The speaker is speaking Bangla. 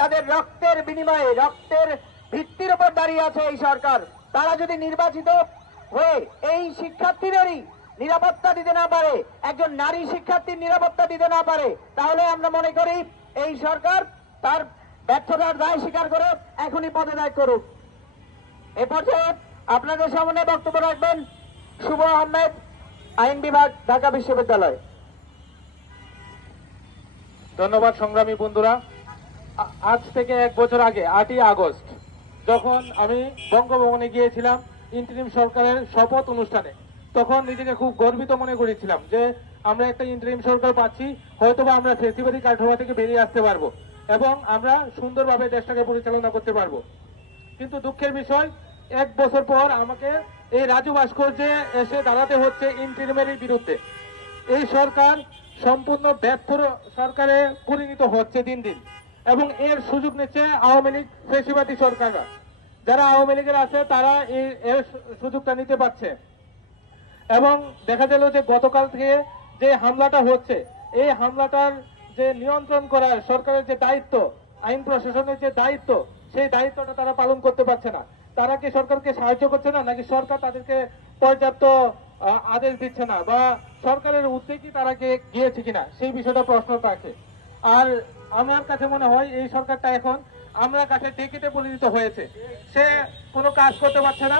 তাদের রক্তের বিনিময়ে, রক্তের ভিত্তির উপর দাঁড়িয়ে আছে এই সরকার। তারা যদি নির্বাচিত হয়ে এই শিক্ষার্থীদেরই নিরাপত্তা দিতে না পারে, একজন নারী শিক্ষার্থীর নিরাপত্তা দিতে না পারে, তাহলে আমরা মনে করি এই সরকার তার ব্যর্থতার দায় স্বীকার করে এখনই পদত্যাগ করুক। এ পর্যায়ে আপনাদের সামনে বক্তব্য রাখবেন শুভ আহমেদ, আইন বিভাগ, ঢাকা বিশ্ববিদ্যালয়। ধন্যবাদ সংগ্রামী বন্ধুরা। আজ থেকে 1 বছর আগে 8ই আগস্ট যখন আমি বঙ্গভবনে গিয়েছিলাম ইন্টারিম সরকারের শপথ অনুষ্ঠানে, তখন নিজেকে খুব গর্বিত মনে করেছিলাম যে আমরা একটা ইন্টারিম সরকার পাচ্ছি, হয়তোবা আমরা ফেসিবাদী কাঠগড়া থেকে বেরিয়ে আসতে পারবো এবং আমরা সুন্দরভাবে দেশটাকে পরিচালনা করতে পারবো। কিন্তু দুঃখের বিষয়, 1 বছর পর আমাকে এই রাজু ভাস্কর্যে এসে দাঁড়াতে হচ্ছে ইন্টারিমের বিরুদ্ধে। এই সরকার সম্পূর্ণ ব্যর্থ সরকারে পরিণত হচ্ছে দিন দিন, এবং এর সুযোগ নিচ্ছে আওয়ামী লীগ ফ্যাসিবাদী সরকাররা। যারা আওয়ামী লীগের আছে তারা এর সুযোগটা নিতে পারছে। এবং দেখা গেল যে গতকাল থেকে যে হামলাটা হচ্ছে, এই হামলাটার যে নিয়ন্ত্রণ করার সরকারের যে দায়িত্ব, আইন প্রশাসনের যে দায়িত্ব, সেই দায়িত্বটা তারা পালন করতে পারছে না। তারা কি সরকারকে সাহায্য করছে না, নাকি সরকার তাদেরকে পর্যাপ্ত আদেশ দিচ্ছে না, বা সরকারের উদ্যোগই তারা গিয়েছে কিনা, সেই বিষয়টা প্রশ্ন থাকে। আর আমার কাছে মনে হয় এই সরকারটা এখন আমরা কাছে টিকিটে পরিণত হয়েছে, সে কোনো কাজ করতে পারছে না।